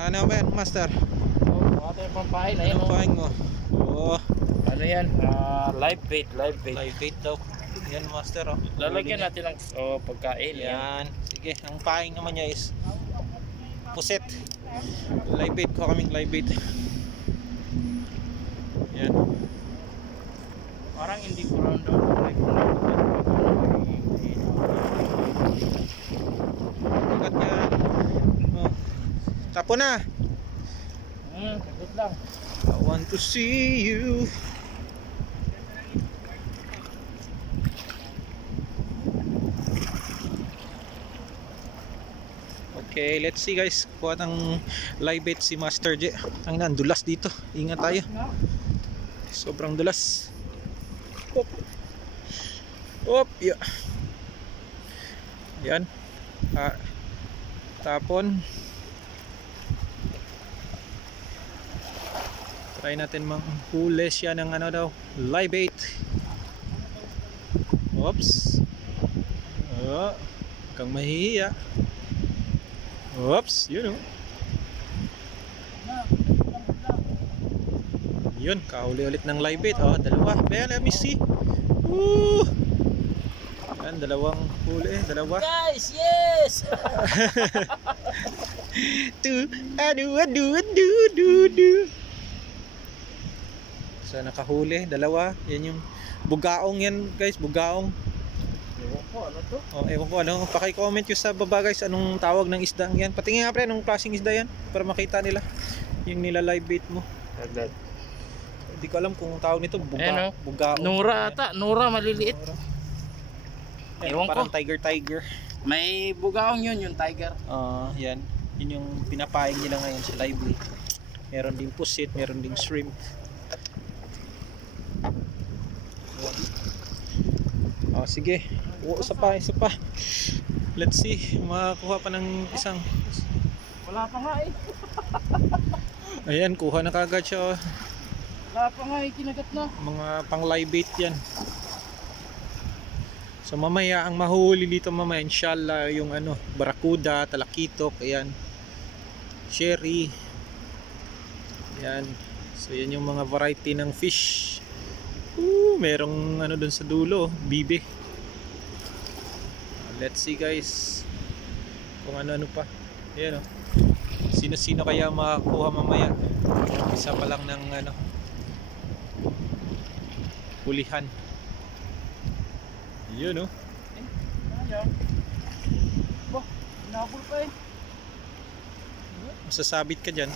Ano ba yan, master? Mga tayo pampain. Ayun Anong paing mo? Oo. Ano yan? Live bait. Live bait daw. Yan, master, oh. Lalagyan natin ng pagkain. Yan. Sige, ang paing naman niya is puset. Live bait ko, kaming live bait. Yan. Parang hindi ko round down. Agad yan. Oh. Tapo na. Sagot lang. I want to see you. Okay, let's see guys. Kuha ng live bait si Master J. Ang nandulas dito. Ingat tayo. Sobrang dulas. Hop. Hop. Yeah. Yan. Tapon. Try natin manghuli siya ng ano daw, live bait. Oops. Oh, kang mahihiya. Oops, yun oh. Yun, kahuli ulit ng live bait. Oh, dalawa. Well, let me see. Woo! Yan, dalawang huli. Dalawa. Guys, yes! Adu. So nakahuli, dalawa. Yan yung bugaong yan guys, bugaong. Ewan ko, ano to? Oh, ewan ko ano, paki-comment nyo sa baba guys anong tawag ng isda yan. Patingin nga pre, anong klaseng isda yan para makita nila yung nila live bait mo. Agad. Hindi ko alam kung tawag nito, bugaong. Nura ata, Nura maliliit. Ewan Ewan parang ko. tiger. May bugaong yun, yung tiger. Yan. Yun yung pinapaing nila ngayon sa live bait. Meron ding pusit, meron ding shrimp. Oh, sige. Isa pa. Let's see. Makakuha pa ng isang. Wala pa nga eh. Ayan, kuha na kagad siya. Wala pa nga eh, kinagat na. Mga pang live bait yan. So mamaya ang mahuli dito mamaya inshallah yung ano, barakuda, talakitok, ayan. Sherry. Ayan. So yan yung mga variety ng fish. Merong ano dun sa dulo, bibe. Let's see guys kung ano pa. Ayan, oh. Sino kaya makakuha mamaya. Isa pa lang ng ano, hulihan. Yun, oh. Bah, hinabol pa eh. Masasabit ka dyan.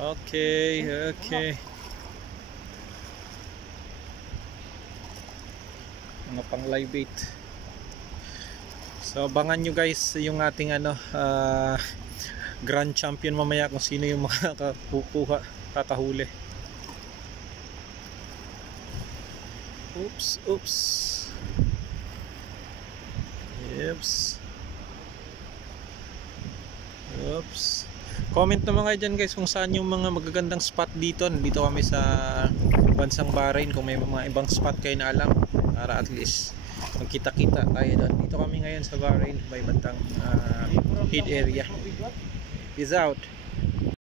Okay. Mga pang live bait. So abangan nyo guys yung ating ano, grand champion mamaya kung sino yung makakakuha, kakahuli. Oops. Comment naman kayo dyan guys kung saan yung mga magagandang spot dito. Nandito kami sa bansang Bahrain. Kung may mga ibang spot kayo na alam, para at least magkita-kita tayo doon. Dito kami ngayon sa Bahrain, may bantang heat area. Peace out.